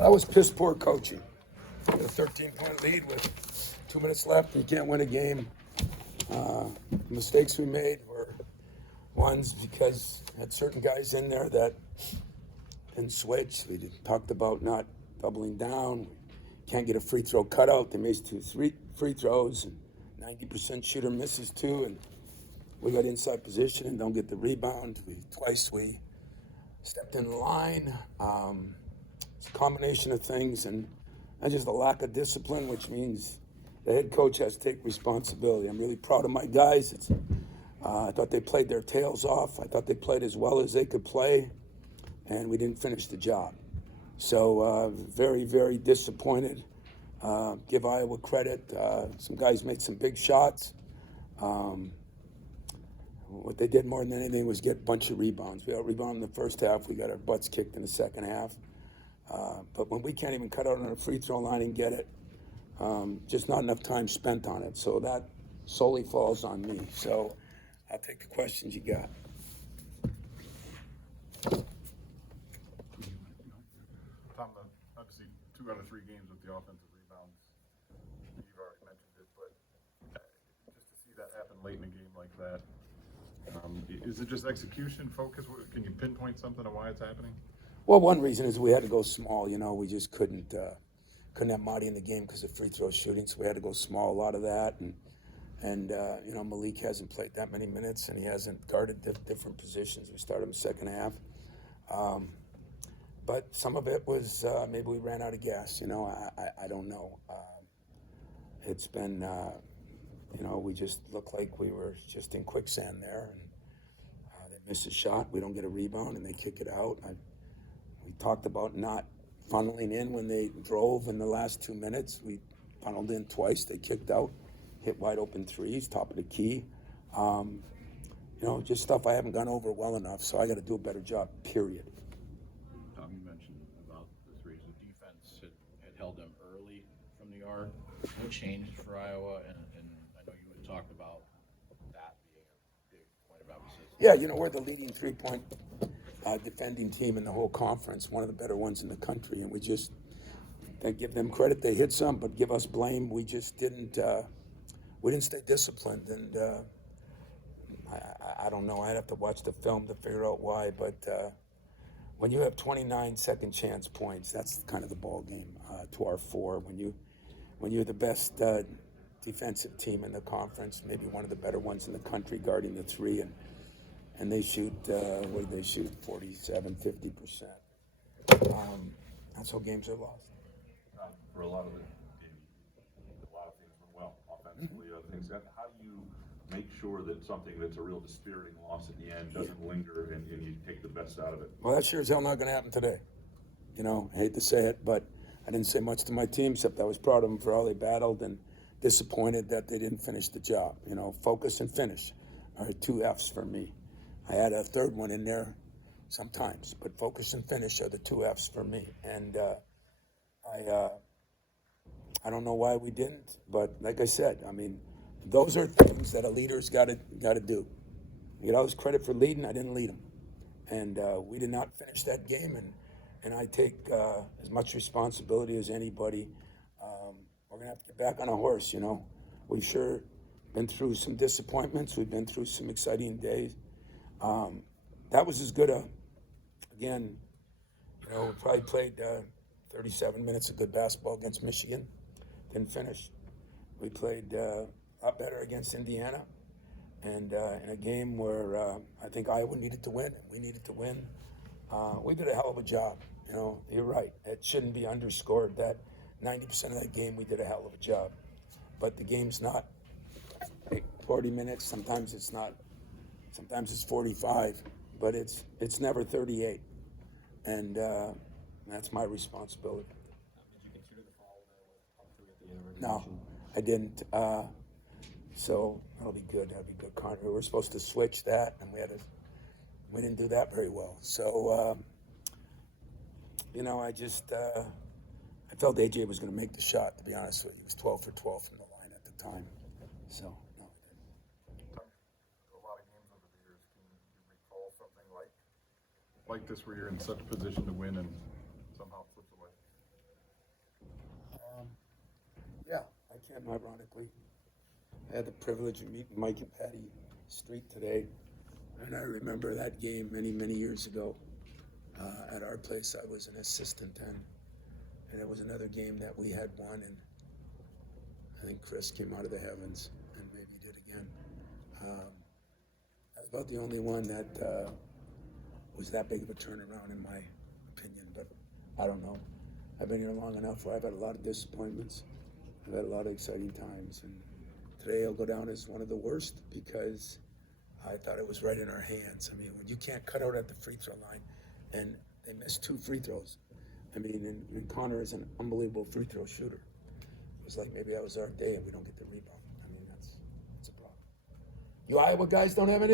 That was piss poor coaching. You got a 13-point lead with 2 minutes left. You can't win a game. The mistakes we made were ones because we had certain guys in there that didn't switch. We talked about not doubling down. Can't get a free throw cutout. They missed 3 free throws, and 90% shooter misses 2, and we got inside position and don't get the rebound. Twice we stepped in the line. It's a combination of things, and just a lack of discipline, which means the head coach has to take responsibility. I'm really proud of my guys. I thought they played their tails off. I thought they played as well as they could play, and we didn't finish the job. So very, very disappointed. Give Iowa credit. Some guys made some big shots. What they did more than anything was get a bunch of rebounds. We out-rebounded in the first half. We got our butts kicked in the second half. But when we can't even cut out on a free throw line and get it, just not enough time spent on it. So that solely falls on me. So I'll take the questions you got. Tom, obviously 2 out of 3 games with the offensive rebounds. You've already mentioned it, but just to see that happen late in a game like that, is it just execution, focus? Can you pinpoint something on why it's happening? Well, one reason is we had to go small. We just couldn't have Marty in the game because of free throw shooting, so we had to go small. A lot of that, and Malik hasn't played that many minutes, and he hasn't guarded different positions. We started him second half, but some of it was maybe we ran out of gas. I don't know. It's been we just looked like we were just in quicksand there, and they miss a shot, we don't get a rebound, and they kick it out. We talked about not funneling in when they drove in the last 2 minutes. We funneled in twice. They kicked out, hit wide open threes, top of the key. Just stuff I haven't gone over well enough, so I got to do a better job, period. Tom, you mentioned about the threes. The defense had held them early from the arc. What changed for Iowa? And I know you had talked about that being a big point of emphasis. Yeah, we're the leading three-point defending team in the whole conference, one of the better ones in the country, and we just give them credit. They hit some, but give us blame. We just didn't stay disciplined, and I don't know. I'd have to watch the film to figure out why, but when you have 29 second chance points, that's kind of the ball game to our 4. When you're the best defensive team in the conference, maybe one of the better ones in the country, guarding the 3, and they shoot, what did they shoot, 47, 50%. That's how games are lost. For a lot of things went well offensively. Other things. How do you make sure that something that's a real dispiriting loss at the end doesn't linger and you take the best out of it? Well, that sure as hell not going to happen today. I hate to say it, but I didn't say much to my team except I was proud of them for how they battled and disappointed that they didn't finish the job. Focus and finish are 2 F's for me. I had a third one in there sometimes, but focus and finish are the 2 F's for me. And I don't know why we didn't, but like I said, those are things that a leader's got to do. I get all this credit for leading. I didn't lead them, and we did not finish that game. And I take as much responsibility as anybody. We're gonna have to get back on a horse. We've sure been through some disappointments. We've been through some exciting days. That was as good again, we probably played 37 minutes of good basketball against Michigan. Didn't finish. We played a lot better against Indiana. And in a game where I think Iowa needed to win, and we needed to win, we did a hell of a job. You're right. It shouldn't be underscored that 90% of that game we did a hell of a job. But the game's not 40 minutes. Sometimes it's not. Sometimes it's 45. But it's never 38. And that's my responsibility. Did you consider the foul up 3 at the end of No, I didn't. So that'll be good. That'll be good. We're supposed to switch that, and we didn't do that very well. So I felt AJ was going to make the shot. To be honest with you, he was 12 for 12 from the line at the time. So no, I didn't. A lot of games over the years. Can you recall something like this where you're in such a position to win and somehow it slips away? Yeah, I can, ironically. I had the privilege of meeting Mike and Patty Street today, and I remember that game many, many years ago. At our place, I was an assistant then, and it was another game that we had won, and I think Chris came out of the heavens, and maybe did again. That's about the only one that was that big of a turnaround, in my opinion, but I don't know. I've been here long enough where I've had a lot of disappointments. I've had a lot of exciting times, and today will go down as one of the worst because I thought it was right in our hands. I mean, when you can't cut out at the free throw line, and they missed 2 free throws. I mean, and Connor is an unbelievable free throw shooter. It was like maybe that was our day and we don't get the rebound. I mean, that's a problem. You Iowa guys don't have any?